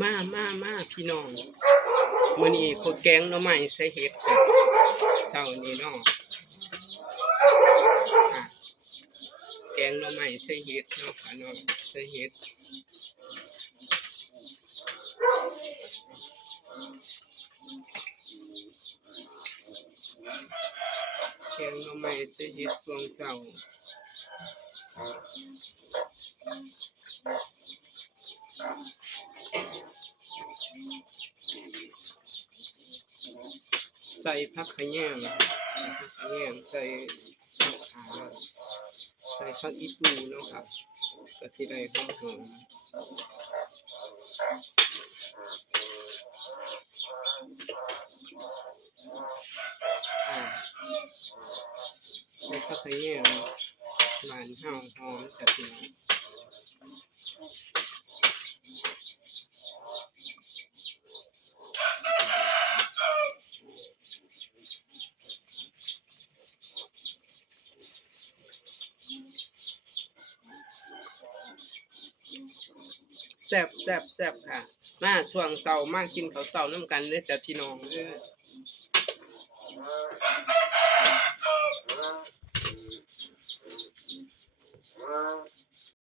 มาพี่น้องมื้อนี้พวกแกงหน่อไม้ใส่เห็ดจ้ะเช้านี้เนาะอ่ะแกงหน่อไม้ใส่เห็ดเนาะค่ะเนาะใส่เห็ดแกงหน่อไม้ใส่เห็ดช่วงเช้าใส่ผักขะแยงใส่ผักขาใส่ผักอีตูเนาะครับก็สิได้หอมใส่ผักขะแยงบ้านเฮาหอมจัดพี่น้องแซ่บค่ะมาช่วงเช้ามากินข้าวเช้านำกันเด้อจ้ะพี่น้องเด้อ